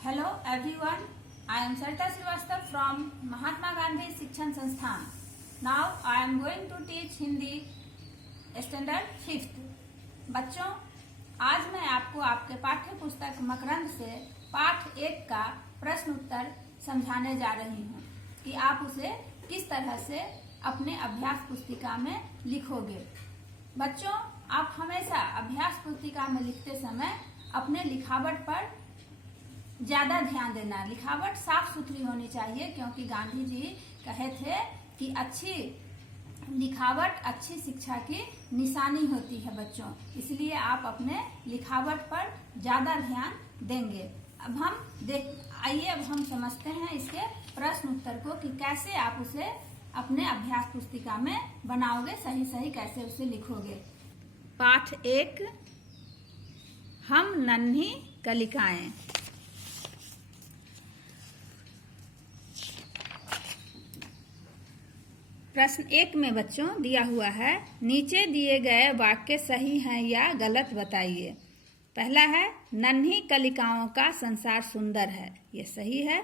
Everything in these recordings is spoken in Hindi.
Hello everyone, I am Sarita Srivastava from Mahatma Gandhi Shikshan Sansthan. Now I am going to teach Hindi Standard 5th. बच्चों, आज मैं आपको आपके पाठ्य पुस्तक मकरंद से पाठ 1 का प्रश्न उत्तर समझाने जा रही हूँ कि आप उसे किस तरह से अपने अभ्यास पुस्तिका में लिखोगे। बच्चों, आप हमेशा अभ्यास पुस्तिका में लिखते समय अपने लिखावट पर ज्यादा ध्यान देना। लिखावट साफ सुथरी होनी चाहिए, क्योंकि गांधी जी कहे थे कि अच्छी लिखावट अच्छी शिक्षा की निशानी होती है बच्चों। इसलिए आप अपने लिखावट पर ज्यादा ध्यान देंगे। आइए अब हम समझते हैं इसके प्रश्न उत्तर को कि कैसे आप उसे अपने अभ्यास पुस्तिका में बनाओगे, सही कैसे उसे लिखोगे। पाठ 1, हम नन्ही कलिकाएं। प्रश्न 1 में बच्चों दिया हुआ है, नीचे दिए गए वाक्य सही हैं या गलत बताइए। पहला है, नन्ही कलिकाओं का संसार सुंदर है, ये सही है।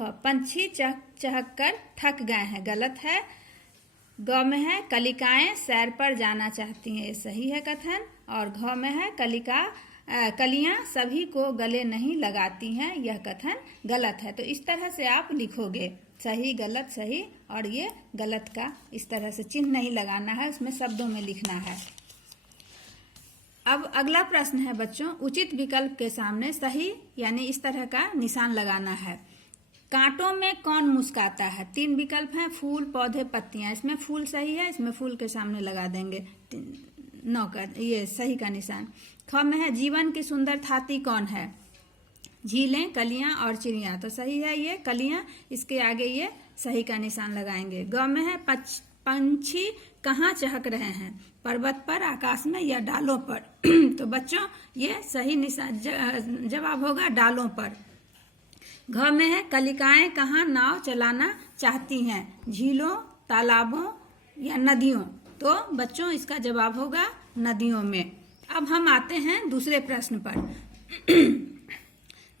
पंछी चहक कर थक गए हैं, गलत है। ग में है, कलिकाएं सैर पर जाना चाहती हैं, ये सही है कथन। और घ में है, कलियां सभी को गले नहीं लगाती हैं, यह कथन गलत है। तो इस तरह से आप लिखोगे, सही गलत सही, और ये गलत का इस तरह से चिन्ह नहीं लगाना है, उसमें शब्दों में लिखना है। अब अगला प्रश्न है बच्चों, उचित विकल्प के सामने सही यानी इस तरह का निशान लगाना है। कांटों में कौन मुस्काता है? 3 विकल्प हैं, फूल पौधे पत्तियां। इसमें फूल सही है, इसमें फूल के सामने लगा देंगे नौकर, ये सही का निशान। ख में है, जीवन की सुंदर थाती कौन है? झीलें, कलियां और चिड़िया, तो सही है ये कलियां, इसके आगे ये सही का निशान लगाएंगे। ग में है, पंछी कहाँ चहक रहे हैं? पर्वत पर, आकाश में या डालों पर? तो बच्चों ये सही निशान जवाब होगा डालों पर। घ में है, कलिकाएं कहाँ नाव चलाना चाहती हैं? झीलों, तालाबों या नदियों? तो बच्चों इसका जवाब होगा नदियों में। अब हम आते हैं दूसरे प्रश्न पर।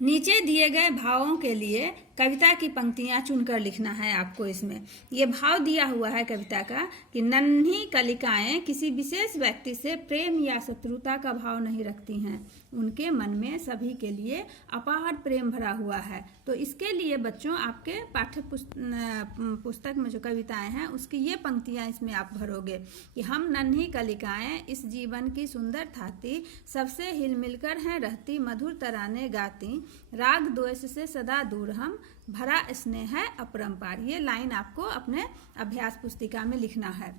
नीचे दिए गए भावों के लिए कविता की पंक्तियां चुनकर लिखना है आपको। इसमें ये भाव दिया हुआ है कविता का कि नन्ही कलिकाएं किसी विशेष व्यक्ति से प्रेम या शत्रुता का भाव नहीं रखती हैं, उनके मन में सभी के लिए अपार प्रेम भरा हुआ है। तो इसके लिए बच्चों आपके पाठ्य पुस्तक में जो कविताएं हैं उसकी ये पंक्तियां इसमें आप भरोगे कि हम नन्ही कलिकाएं इस जीवन की सुंदर थाती, सबसे हिल मिलकर हैं रहती, मधुर तराने गाती, राग द्वेष से सदा दूर हम, भरा स्नेह है अपरंपार। ये लाइन आपको अपने अभ्यास पुस्तिका में लिखना है।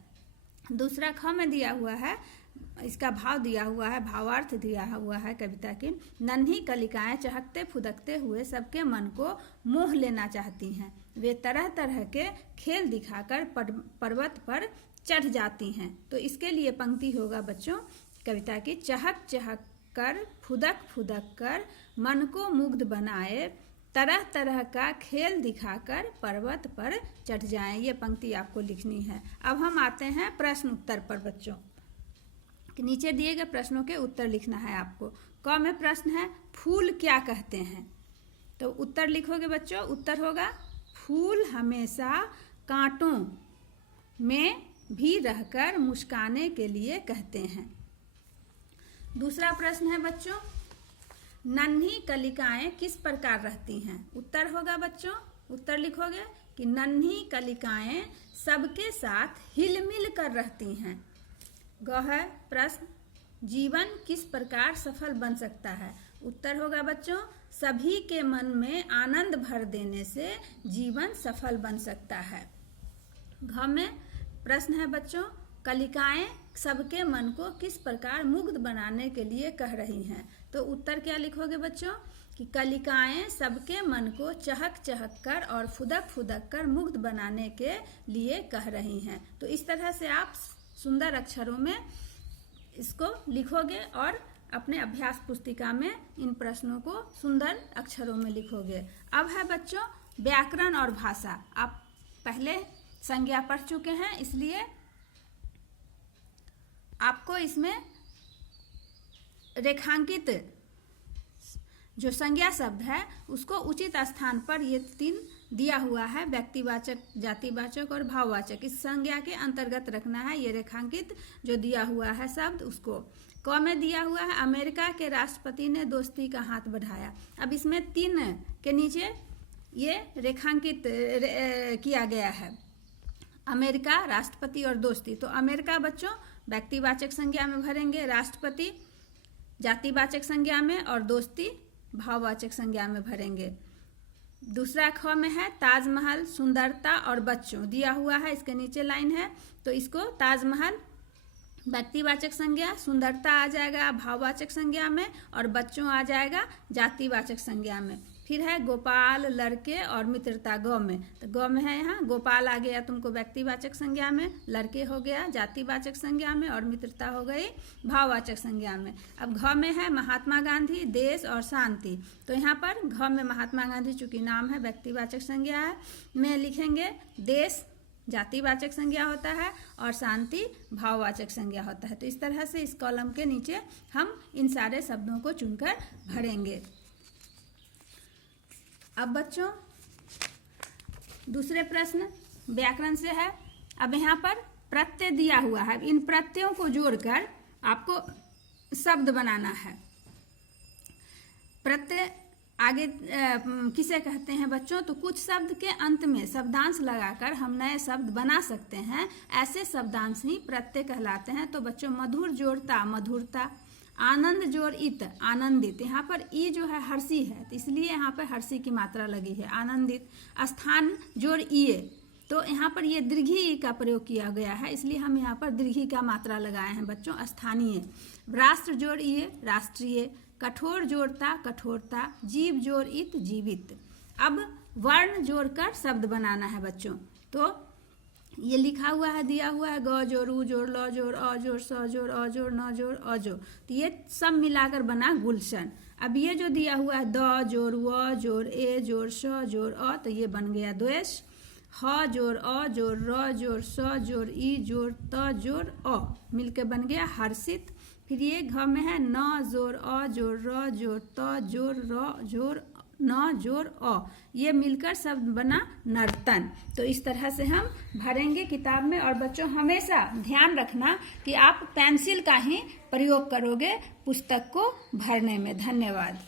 दूसरा ख में दिया हुआ है, इसका भाव दिया हुआ है, भावार्थ दिया हुआ है कविता की। नन्ही कलिकाएं चहकते फुदकते हुए सबके मन को मोह लेना चाहती हैं, वे तरह तरह के खेल दिखाकर पर्वत पर चढ़ जाती हैं। तो इसके लिए पंक्ति होगा बच्चों कविता की, चहक चहक कर फुदक फुदक कर मन को मुग्ध बनाए, तरह तरह का खेल दिखाकर पर्वत पर चढ़ जाएं। ये पंक्ति आपको लिखनी है। अब हम आते हैं प्रश्न उत्तर पर बच्चों, कि नीचे दिए गए प्रश्नों के उत्तर लिखना है आपको। क में प्रश्न है, फूल क्या कहते हैं? तो उत्तर लिखोगे बच्चों, उत्तर होगा, फूल हमेशा कांटों में भी रहकर मुस्काने के लिए कहते हैं। दूसरा प्रश्न है बच्चों, नन्ही कलिकाएं किस प्रकार रहती हैं? उत्तर होगा बच्चों, उत्तर लिखोगे कि नन्ही कलिकाएं सबके साथ हिलमिल कर रहती हैं। ग है प्रश्न, जीवन किस प्रकार सफल बन सकता है? उत्तर होगा बच्चों, सभी के मन में आनंद भर देने से जीवन सफल बन सकता है। घ में प्रश्न है बच्चों, कलिकाएं सबके मन को किस प्रकार मुग्ध बनाने के लिए कह रही हैं? तो उत्तर क्या लिखोगे बच्चों कि कलिकाएं सबके मन को चहक चहक कर और फुदक फुदक कर मुग्ध बनाने के लिए कह रही हैं। तो इस तरह से आप सुंदर अक्षरों में इसको लिखोगे और अपने अभ्यास पुस्तिका में इन प्रश्नों को सुंदर अक्षरों में लिखोगे। अब है बच्चों व्याकरण और भाषा। आप पहले संज्ञा पढ़ चुके हैं, इसलिए आपको इसमें रेखांकित जो संज्ञा शब्द है उसको उचित स्थान पर ये 3 दिया हुआ है, व्यक्तिवाचक, जातिवाचक और भाववाचक, इस संज्ञा के अंतर्गत रखना है। ये रेखांकित जो दिया हुआ है शब्द उसको। क में दिया हुआ है अमेरिका के राष्ट्रपति ने दोस्ती का हाथ बढ़ाया। अब इसमें 3 के नीचे ये रेखांकित किया गया है, अमेरिका, राष्ट्रपति और दोस्ती। तो अमेरिका बच्चों व्यक्तिवाचक संज्ञा में भरेंगे, राष्ट्रपति जातिवाचक संज्ञा में और दोस्ती भाववाचक संज्ञा में भरेंगे। दूसरा ख में है ताजमहल, सुंदरता और बच्चों दिया हुआ है, इसके नीचे लाइन है, तो इसको ताजमहल व्यक्तिवाचक संज्ञा, सुंदरता आ जाएगा भाववाचक संज्ञा में और बच्चों आ जाएगा जातिवाचक संज्ञा में। फिर है गोपाल, लड़के और मित्रता ग में, तो ग में है यहाँ गोपाल आ गया तुमको व्यक्तिवाचक संज्ञा में, लड़के हो गया जातिवाचक संज्ञा में और मित्रता हो गई भाववाचक संज्ञा में। अब घ में है महात्मा गांधी, देश और शांति, तो यहाँ पर घ में महात्मा गांधी चूंकि नाम है व्यक्तिवाचक संज्ञा है में लिखेंगे, देश जातिवाचक संज्ञा होता है और शांति भाववाचक संज्ञा होता है। तो इस तरह से इस कॉलम के नीचे हम इन सारे शब्दों को चुनकर भरेंगे। अब बच्चों दूसरे प्रश्न व्याकरण से है। अब यहाँ पर प्रत्यय दिया हुआ है, इन प्रत्ययों को जोड़कर आपको शब्द बनाना है। प्रत्यय आगे किसे कहते हैं बच्चों, तो कुछ शब्द के अंत में शब्दांश लगाकर हम नए शब्द बना सकते हैं, ऐसे शब्दांश ही प्रत्यय कहलाते हैं। तो बच्चों मधुर जोड़ता मधुरता, आनंद जोड़ इत आनंदित, यहाँ पर ई जो है हर्षी है तो इसलिए यहाँ पर हर्षी की मात्रा लगी है आनंदित। स्थान जोड़ इये, तो यहाँ पर ये दीर्घी ई का प्रयोग किया गया है इसलिए हम यहाँ पर दीर्घी का मात्रा लगाए हैं बच्चों, स्थानीय। राष्ट्र जोड़ इये राष्ट्रीय, कठोर जोड़ता कठोरता, जीव जोड़ इत जीवित। अब वर्ण जोड़कर शब्द बनाना है बच्चों, तो ये लिखा हुआ है, दिया हुआ है ग जोड़, उ जोड़, ल जोड़, अ जोड़, स जोड़, अ जोड़, न जोड़, अ जोड़, तो ये सब मिलाकर बना गुलशन। अब ये जो दिया हुआ है द जोड़, व जोड़, ए जोड़, स जोड़, अ, तो ये बन गया द्वेष। ह जोड़, अ जोड़, र जोड़, स जोड़, ई जोड़, त जोड़, अ, मिलके बन गया हर्षित। फिर ये घ में है न जोड़, अ जोड़, र जोड़, त जोड़, र जोड़, न जोड़, अ, ये मिलकर शब्द बना नर्तन। तो इस तरह से हम भरेंगे किताब में। और बच्चों हमेशा ध्यान रखना कि आप पेंसिल का ही प्रयोग करोगे पुस्तक को भरने में। धन्यवाद।